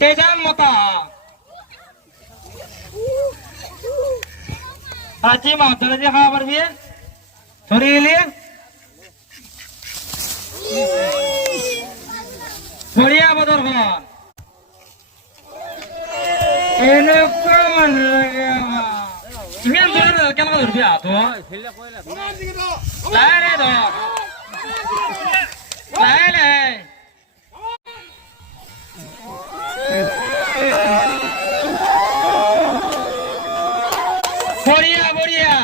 তেজাল মতা আজি মাছ ধৰে দিয়ে খাওয়া পাৰবি ধৰে গেলি বড়িয়া বদৰ খান এনেকুৱা মানুহ ইমান দূৰ কেনেকৈ ধৰিবি আহটো লাহে লাহে ধৰ লাহে লাহে বঢ়িয়া বঢ়িয়া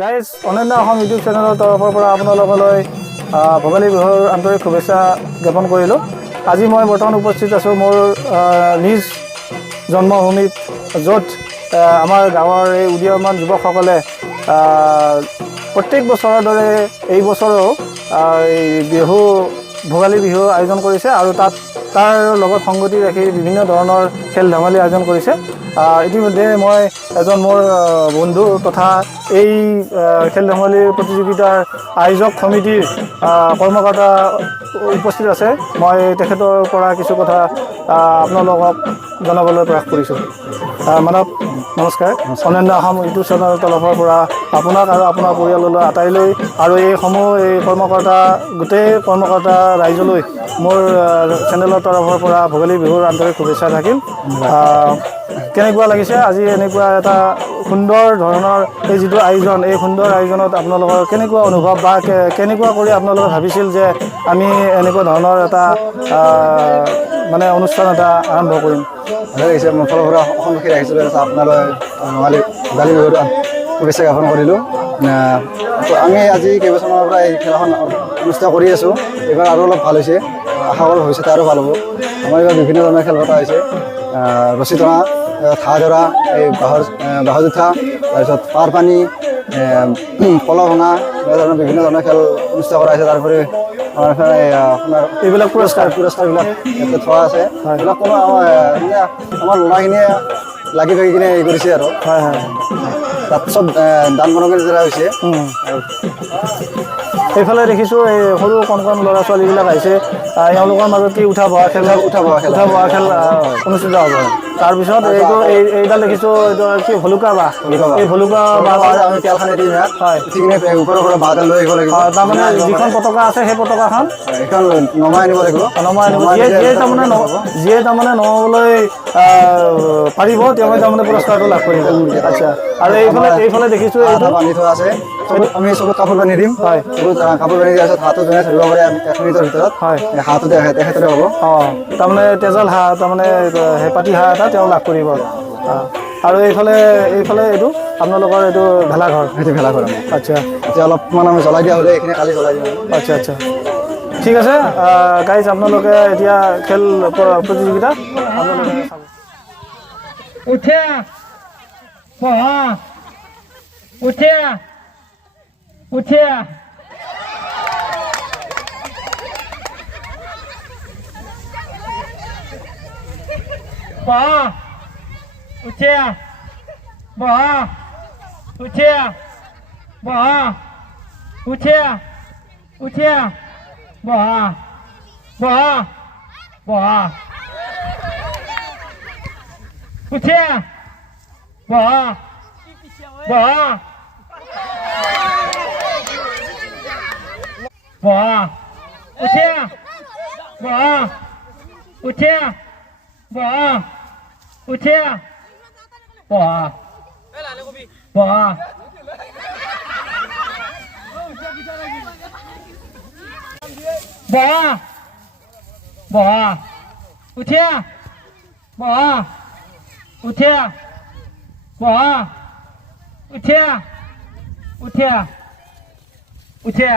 গাইজ অনন্য অসম ইউটিউব চেনেলৰ তৰফৰ পৰা আপোনালোকলৈ ভোগালী বিহুৰ আন্তৰিক শুভেচ্ছা জ্ঞাপন কৰিলোঁ। আজি মই বৰ্তমান উপস্থিত আছোঁ মোৰ নিজ জন্মভূমিত, য'ত আমাৰ গাঁৱৰ এই উদীয়মান যুৱকসকলে প্ৰত্যেক বছৰৰ দৰে এই বছৰো এই ভোগালী বিহু আয়োজন কৰিছে আৰু তাৰ লগত সংগতি ৰাখি বিভিন্ন ধৰণৰ খেল ধেমালি আয়োজন কৰিছে। ইতিমধ্যে মই এজন মোৰ বন্ধু তথা এই খেল ধেমালিৰ প্ৰতিযোগিতাৰ আয়োজক সমিতিৰ কৰ্মকৰ্তা উপস্থিত আছে। মই তেখেতৰ পৰা কিছু কথা আপোনালোকক জনাবলৈ প্ৰয়াস কৰিছোঁ। মানৱ নমস্কাৰ। অনন্য অসম ইউটিউব চেনেলৰ তৰফৰ পৰা আপোনাক আৰু আপোনাৰ পৰিয়াললৈ আটাইলৈ আৰু এই গোটেই কৰ্মকৰ্তা ৰাইজলৈ মোৰ চেনেলৰ তৰফৰ পৰা ভোগালী বিহুৰ আন্তৰিক শুভেচ্ছা থাকিল। কেনেকুৱা লাগিছে আজি এনেকুৱা এটা সুন্দৰ ধৰণৰ এই যিটো আয়োজন, এই সুন্দৰ আয়োজনত আপোনালোকৰ কেনেকুৱা অনুভৱ বা কেনেকুৱা কৰি আপোনালোকে ভাবিছিল যে আমি এনেকুৱা ধৰণৰ এটা মানে অনুষ্ঠান এটা আৰম্ভ কৰিম? ভালে লাগিছে। মোৰ ফালৰ পৰা অসমবাসী ৰাইজলৈ আপোনালৈ ভোগালী বিহুৰ শুভেচ্ছা জ্ঞাপন কৰিলোঁ। আমি আজি কেইবছৰমানৰ পৰা এই খেলখন অনুষ্ঠিত কৰি আছোঁ। এইবাৰ আৰু অলপ ভাল হৈছে, আশা কৰোঁ ভৱিষ্যতে আৰু ভাল হ'ব। আমাৰ এইবাৰ বিভিন্ন ধৰণৰ খেল পতা হৈছে, ৰছী টনা, ঠা ধৰা, এই বাঁহৰ জোঠা, তাৰপিছত পাৰ পানী, পল ভঙা, এনেধৰণৰ বিভিন্ন ধৰণৰ খেল অনুষ্ঠিত কৰা হৈছে। তাৰোপৰি আপোনাৰ এইবিলাক পুৰস্কাৰবিলাক ইয়াতে থোৱা আছে। এইবিলাক কোনো মানে আমাৰ ল'ৰাখিনিয়ে লাগি ভাগি কিনে হেৰি কৰিছে আৰু তাত চব দান বৰঙণি দ্বাৰা হৈছে। সেইফালে দেখিছোঁ এই সৰু কণ কণ ল'ৰা ছোৱালীবিলাক আহিছে, এওঁলোকৰ মাজত কি উঠা বহা খেল অনুষ্ঠিত হ'ব। তাৰপিছত এইডাল দেখিছোঁ, এইটো কি ভলুকা বাঁহ, এই ভলুকা বাঁহ আমি তেলখানি দি ওপৰৰ পৰা বাঁহডাল লৈ আহিব লাগিব। তাৰমানে যিখন পতাকা আছে সেই পতাকাখন এইখন নমাই আনিব লাগিব। যিয়ে তাৰমানে নমাবলৈ পাৰিব তেওঁ তাৰমানে পুৰস্কাৰটো লাভ কৰিব। আচ্ছা, আৰু এইফালে দেখিছোঁ বান্ধি থোৱা আছে, আমি চকুত কাপোৰ বান্ধি দিম। কাপোৰ বান্ধি দিয়াৰ পিছত হাতত যোনে ধৰিব পাৰে 1 মিনিটৰ ভিতৰত হাতটো তেখেতৰে হ'ব। তাৰমানে তেজাল হাঁহ, তাৰমানে হেপাতি হাঁহ এটা তেওঁ লাভ কৰিব। আৰু এইফালে এইটো আপোনালোকৰ এইটো ভেলাঘৰ, সেইটো ভেলাঘৰ। আচ্ছা, এতিয়া অলপমান আমি জ্বলাই দিয়া হ'লে এইখিনি কালি জ্বলাই দিম। আচ্ছা আচ্ছা, ঠিক আছে। গাইজ আপোনালোকে এতিয়া খেল প্ৰতিযোগিতা আপোনালোকে চাব। উঠে বহা উঠে উঠে বহা উঠে বহা উঠে বহা উঠে উঠে বহা বহা বহা উঠে বহা বহা বহা উঠে বহা উঠে বহা উঠে বহা বহা বহা বহা উঠে বহা উঠে বহা উঠে উঠে উঠে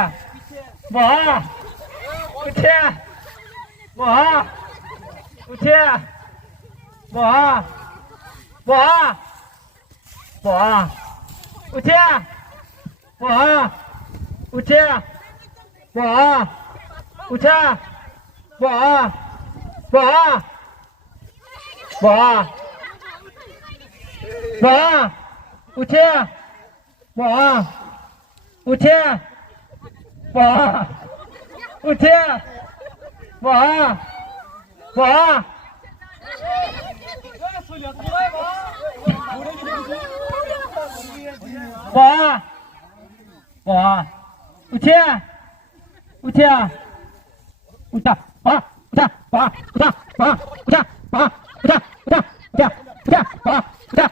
bỏ utia bỏ utia bỏ bỏ bỏ utia bỏ utia bỏ utia bỏ bỏ bỏ bỏ utia bỏ utia bỏ utia bỏ bỏ bỏ bỏ utia utia uta bỏ uta bỏ uta bỏ uta bỏ uta uta uta uta bỏ uta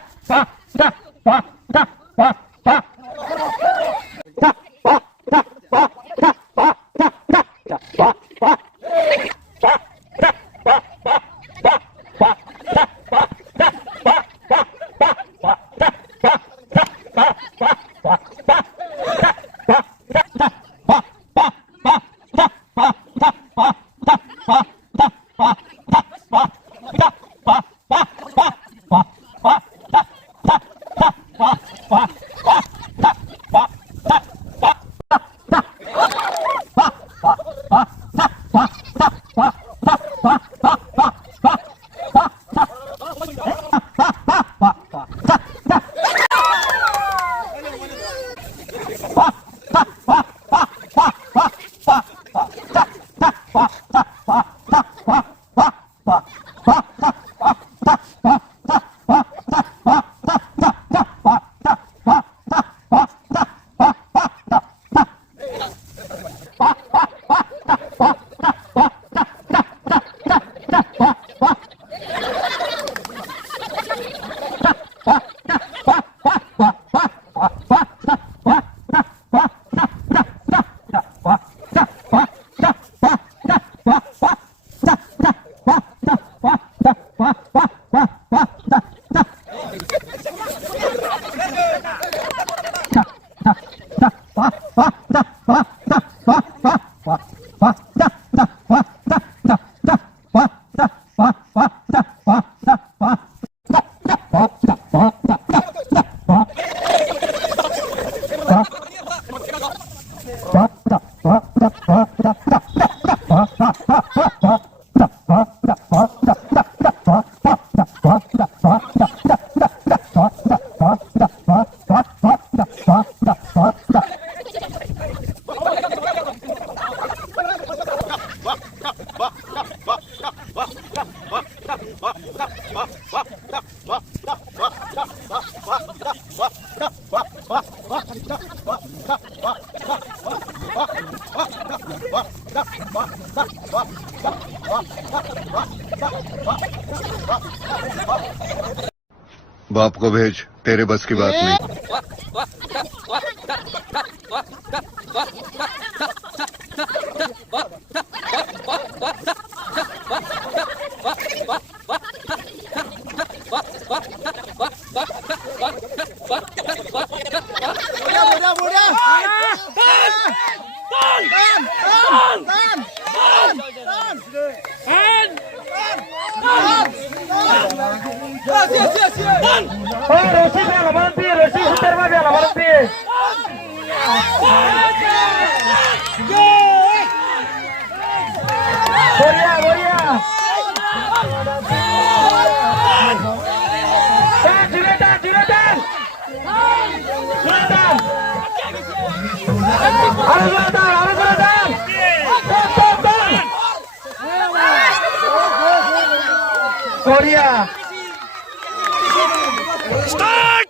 bỏ uta bỏ uta bỏ bỏ बाप को भेज, तेरे बस की बात नहीं। Rossi bela, Valentim, Rossi, Ruterma bela, Valentim. Boria, Boria. Direita, direita. Boria. Start!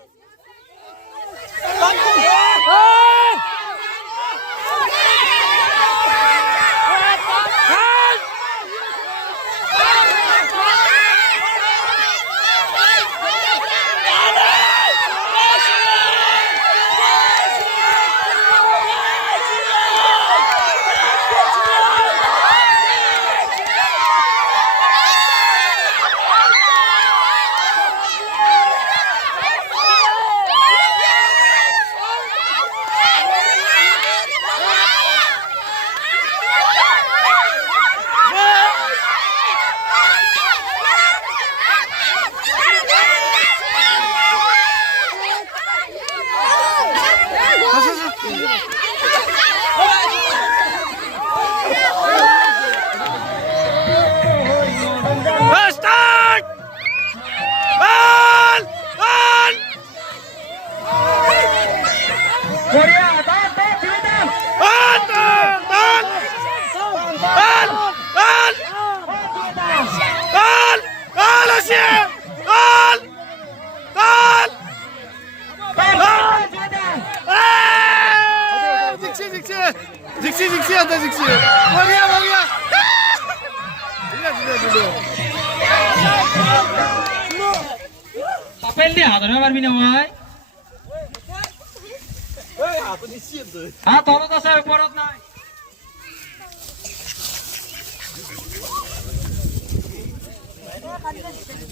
জিক্সি আছে জিক্সি বগিয়া apple দিয়ে হাত ধরে পারবি না ভাই হাত তলত আছে ওপৰত নাই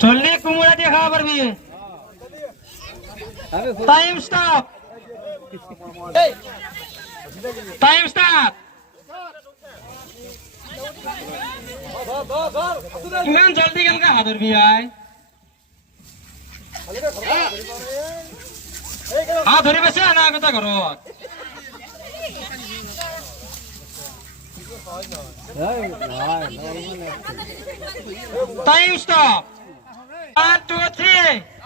জলদি কুমড়া দিয়ে খাওয়া পারবি টাইম স্টপ টাইম স্টার্ট ইমান জলদি কেনকা হাত ধরবি আয় হাত ধরে বেছে না কথা ঘৰত টাইম স্টপ 1 2 3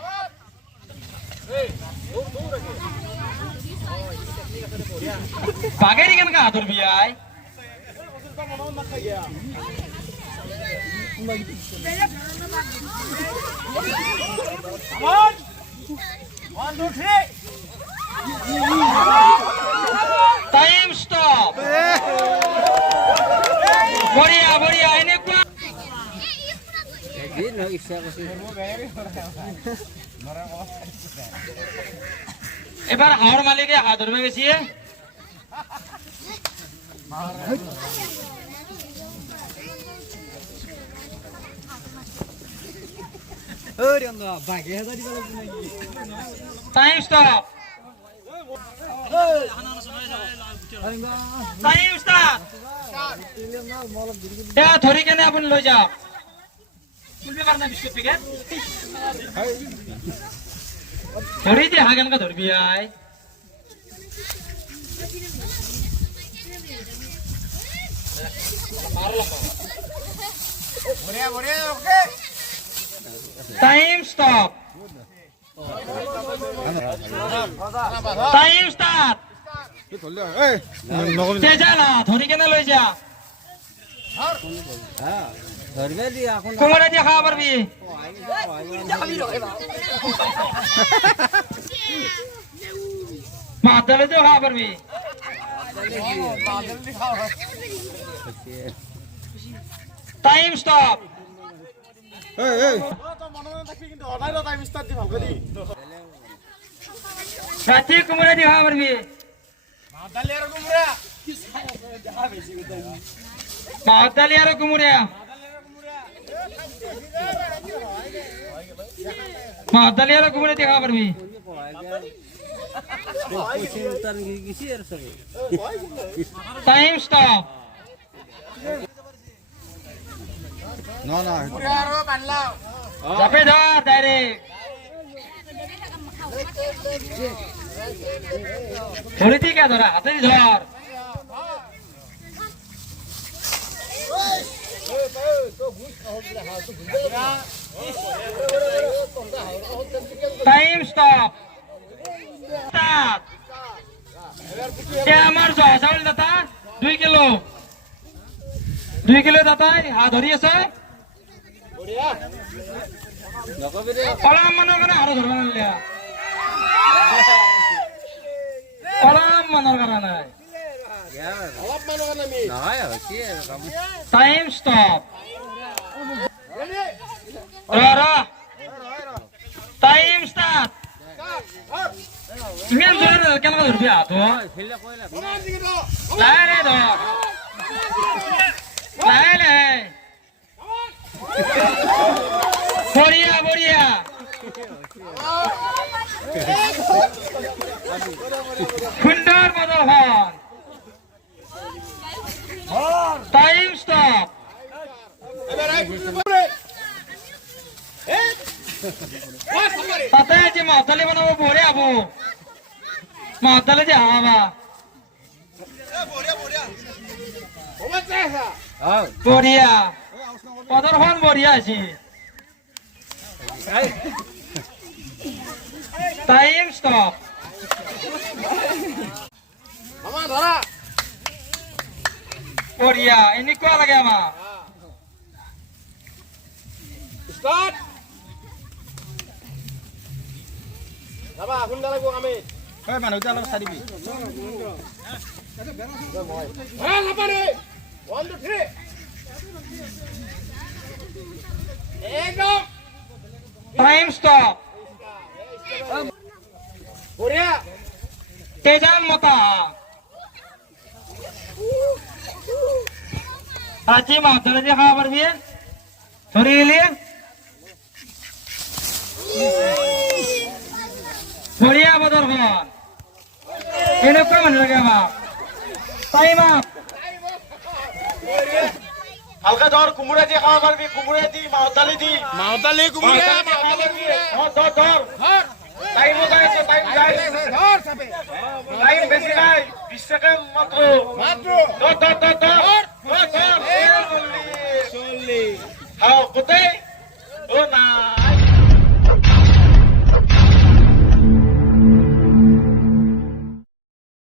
বাগেৰি কেনকা হাত ধৰবি আয় টাইম স্টপ বঢ়িয়া বঢ়িয়া এনেকুৱা এবার হাওড় মালিকে হাত ধরবে গেছি টাইম স্টপ টাইম স্টার্ট ধরি কেনে আপুনি লৈ যাওক খুলবে পার না বিস্কুট পেকেট ধরি দিয়ে হাগেনকা ধরবি আয় টাইম স্টপ টাইম স্টার্ট ধরি কেনে লৈ যা কুমড়া দিয়ে খাওয়া পারবি মাছ ডালে দিয়ে খাওয়া পারবি টাইম স্টপ রাত্রি কুমড়া দিয়ে খাওয়া পারবি মাছ ডালি আর কুমড়া মাছ ডালি আর কুমড়া দিয়ে খাওয়া পারবি টাইম স্টপ চাপে ধর ডাইরেক্ট ধরিতে কে ধরা হাতে ধর টাইম স্টপ স্টার্ট আমার জহা চাউল দাতা 2 কিলো 2 কিলো দাতাই হাত ধরি আছে কলাম মানৰ কাৰণে আৰু ধৰবা নালাগে কলাম মানৰ কাৰণে টাইম স্টপ টাইম স্টাৰ্ট ইমান জোৰে কেনেকৈ ধৰবি হাত লাহে ধৰ লাহে বঢ়িয়া বঢ়িয়া সুন্দৰ প্ৰদৰ্শন টাইম স্টপ তাতে যে মাহতালি বনাব বৰে আব মাহতালি যে হাবা বঢ়িয়া প্ৰদৰ্শন বঢ়িয়া আছে টাইম স্টপ বঢ়িয়া এনেকুৱা লাগে আমাৰ স্টার্ট যাবা কোনটা লাগবো আমি মানুহটা অলপ চাই দিবি 1 2 3 একদম টাইম স্টপ বঢ়িয়া তেজান মতা আজি মাছ ধরে দিয়ে খাওয়া পারবি ধরে এলি বঢ়িয়া বদর ঘর এনেকুৱা মানুহ লাগে আমাক টাইম আপ হালকা ধর কুমড়া দিয়ে খাওয়া পারবি কুমড়া দি মাওতালি দি মাওতালি কুমুরিয়া মাওতালি কুমুরিয়া ধর ধর ধর টাইম যাইছে টাইম যাই ধর সাপে টাইম বেশি নাই 20 সেকেন্ড মাত্র মাত্র ধর ধর ধর ধর